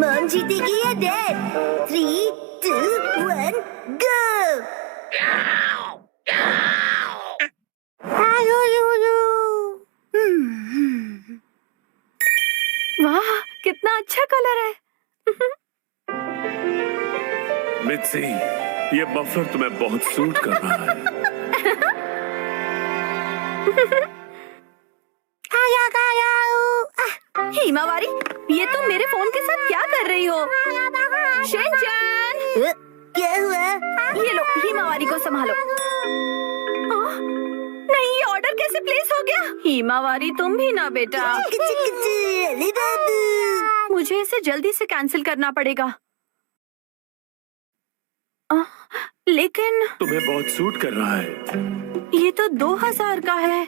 Mom जीतेगी या dad? 3, 2, 1, गो! वाह, कितना अच्छा कलर है। मित्सी, ये मफलर तुम्हें बहुत सूट कर रहा है। हिमावारी, ये तुम मेरे फोन के साथ क्या कर रही हो? शिनचैन! क्या हुआ? ये लो, हिमावारी को संभालो। नहीं, ये ऑर्डर कैसे प्लेस हो गया? हिमावारी, तुम भी ना बेटा। अरे बाबू! मुझे इसे जल्दी से कैंसिल करना पड़ेगा। लेकिन तुम्हें बहुत सूट कर रहा है। ये तो 2000 का है।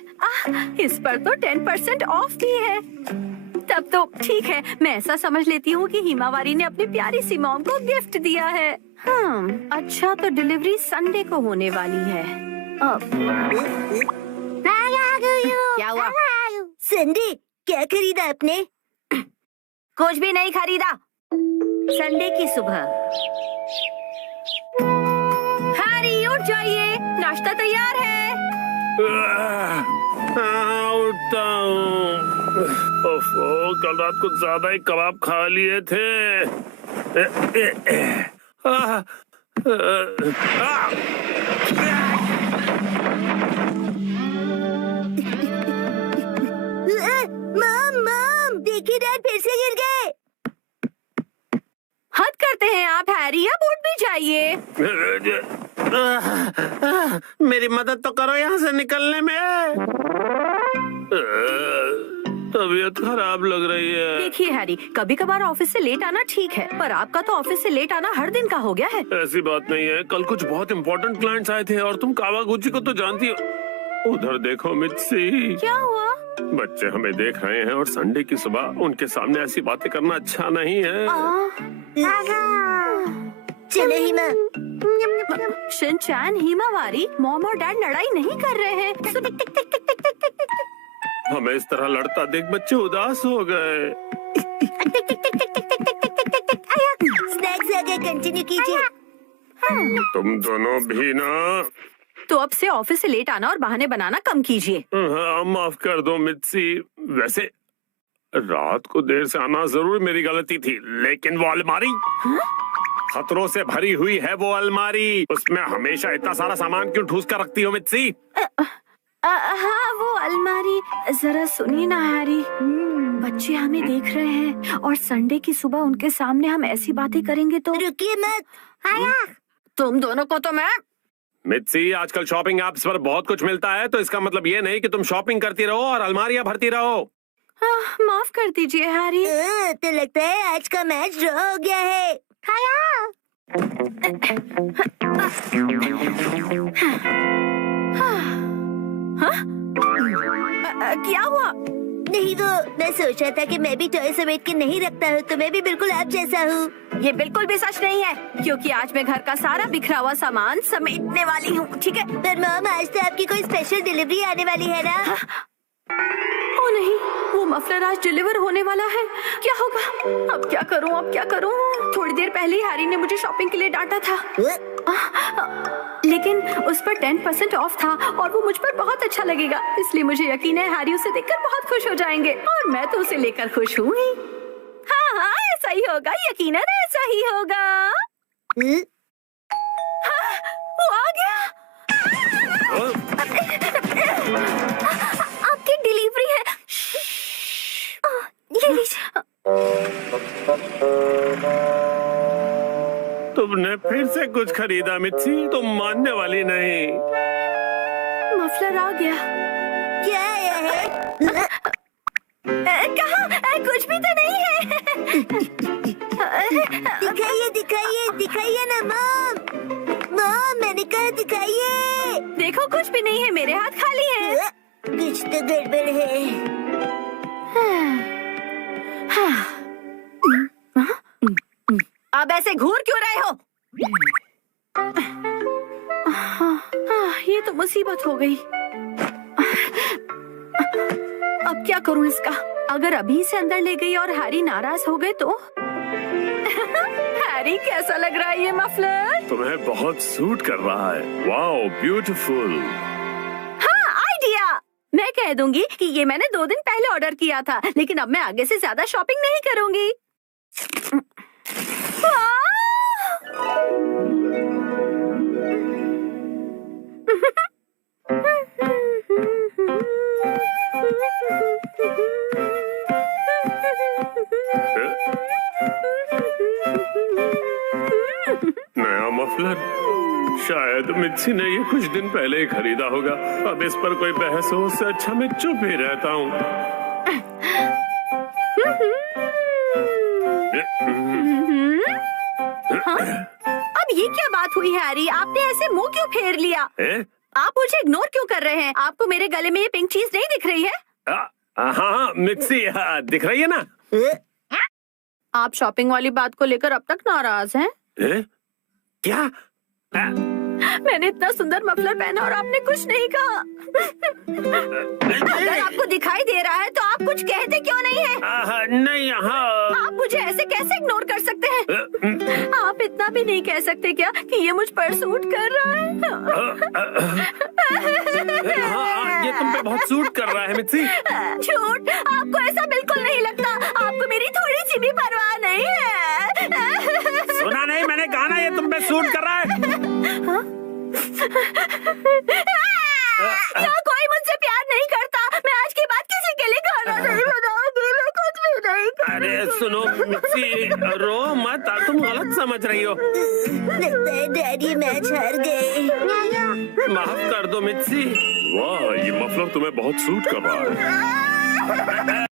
इस पर तो 10% ऑफ भी है। तब तो ठीक है, मैं ऐसा समझ लेती हूँ कि हिमावारी ने अपनी प्यारी सी मॉम को गिफ्ट दिया है। अच्छा, तो डिलीवरी संडे को होने वाली है। क्या हुआ? संडे क्या खरीदा आपने? कुछ भी नहीं खरीदा। संडे की सुबह। हैरी, उठ जाइए, नाश्ता तैयार है। उठता हूँ। ओफो, कल रात को ज्यादा ही कबाब खा लिए थे। मॉम, देखिए डैड फिर से गिर गए। हद करते हैं आप हैरी, अब उठ भी जाइए। मेरी मदद तो करो यहाँ से निकलने में। तबीयत खराब लग रही है। देखिए हैरी, कभी कभार ऑफिस से लेट आना ठीक है, पर आपका तो ऑफिस से लेट आना हर दिन का हो गया है। ऐसी बात नहीं है, कल कुछ बहुत इम्पोर्टेंट क्लाइंट्स आए थे और तुम कावागुची को तो जानती हो। उधर देखो मित्सी। क्या हुआ? बच्चे हमें देख रहे हैं और संडे की सुबह उनके सामने ऐसी बातें करना अच्छा नहीं है। चलो हिमा। शिनचैन, हिमावारी, मॉम और डैड लड़ाई नहीं कर रहे हैं। हमें इस तरह लड़ता देख बच्चे उदास हो गए। स्नैक्स आगे कंटिन्यू कीजिए। तुम दोनों भी ना। तो अब से ऑफिस से लेट आना और बहाने बनाना कम कीजिए। हाँ, माफ कर दो मित्सी। वैसे रात को देर से आना जरूर मेरी गलती थी, लेकिन वो अलमारी खतरों से भरी हुई है। वो अलमारी, उसमें हमेशा इतना सारा सामान क्यों ठूस कर रखती हो मित्सी? हाँ, वो अलमारी। जरा सुनिए ना हैरी, बच्चे हमें देख रहे हैं और संडे की सुबह उनके सामने हम ऐसी बातें करेंगे तो। रुकिए मत। तुम दोनों को तो मैं। मित्सी, आजकल शॉपिंग ऐप्स पर बहुत कुछ मिलता है, तो इसका मतलब ये नहीं कि तुम शॉपिंग करती रहो और अलमारियां भरती रहो। माफ कर दीजिए हैरी। तो लगता है आज का मैच ड्रॉ हो गया है। क्या हुआ? नहीं, वो मैं सोच रहा था कि मैं भी टॉय समेट के नहीं रखता हूँ, तो मैं भी बिल्कुल आप जैसा हूँ। ये बिल्कुल भी सच नहीं है, क्योंकि आज मैं घर का सारा बिखरा हुआ सामान समेटने वाली हूँ, ठीक है? पर मॉम, आज तो आपकी कोई स्पेशल डिलीवरी आने वाली है ना? ओ नहीं, वो मफलर आज डिलीवर होने वाला है। क्या होगा? अब क्या करूँ, अब क्या करूँ? थोड़ी देर पहले ही हैरी ने मुझे शॉपिंग के लिए डांटा था, लेकिन उस पर 10% ऑफ था और वो मुझ पर बहुत अच्छा लगेगा, इसलिए मुझे यकीन है हैरी उसे देखकर बहुत खुश हो जाएंगे और मैं तो उसे लेकर खुश हूँ ही। हाँ हाँ, ऐसा ही होगा, यकीनन ऐसा ही होगा। हाँ, वो आ गया। आपकी डिलीवरी है। ये लीजिए। तुमने फिर से कुछ खरीदा मित्सी, तुम मानने वाली नहीं। मफलर आ गया। क्या आया है? कहाँ? कुछ भी तो नहीं है। दिखाइए दिखाइए दिखाइए ना मॉम। मॉम, मैंने कहा दिखाइए। देखो, कुछ भी नहीं है, मेरे हाथ खाली है। कुछ तो गड़बड़ है। अब ऐसे घूर क्यों रहे हो? ये तो मुसीबत हो गई। अब क्या करूं इसका? अगर अभी से अंदर ले गई और हैरी नाराज हो गए तो? हैरी, कैसा लग रहा है ये मफलर? तुम्हें बहुत सूट कर रहा है। Wow, beautiful. हाँ, आइडिया। मैं कह दूंगी कि ये मैंने 2 दिन पहले ऑर्डर किया था, लेकिन अब मैं आगे से ज्यादा शॉपिंग नहीं करूंगी। नया मफलर? शायद मित्सी ने ये कुछ दिन पहले ही खरीदा होगा। अब इस पर कोई बहस हो, उससे अच्छा मैं चुप ही रहता हूँ। अब ये क्या बात हुई हैरी? आपने ऐसे मुंह क्यों फेर लिया? आप मुझे इग्नोर क्यों कर रहे हैं? आपको मेरे गले में ये पिंक चीज नहीं दिख रही है? हाँ मित्सी, दिख रही है ना? आप शॉपिंग वाली बात को लेकर अब तक नाराज हैं? क्या? मैंने इतना सुंदर मफलर पहना और आपने कुछ नहीं कहा। अगर आपको दिखाई दे रहा है तो आप कुछ कहते क्यों नहीं है? नहीं, हाँ। आप मुझे ऐसे कैसे इग्नोर कर सकते हैं? आप इतना भी नहीं कह सकते क्या कि ये मुझ पर सूट कर रहा है? ये तुम पे बहुत सूट कर रहा है मित्सी। झूठ, आपको ऐसा बिल्कुल नहीं लगता। आपको मेरी थोड़ी सी भी परवाह नहीं है। सुना नहीं मैंने कहा ना, ये तुम पे सूट कर रहा है। यहाँ कोई मुझसे प्यार नहीं करता। मैं आज के बाद किसी के लिए खाना नहीं बनाऊंगी। मैं कुछ भी नहीं करूंगी। अरे सुनो मित्सी, रो मत, तुम गलत समझ रही हो। लगता है डैडी मैच हार गए। माफ कर दो मित्सी। वाह, ये मफलर तुम्हें बहुत सूट कर रहा है।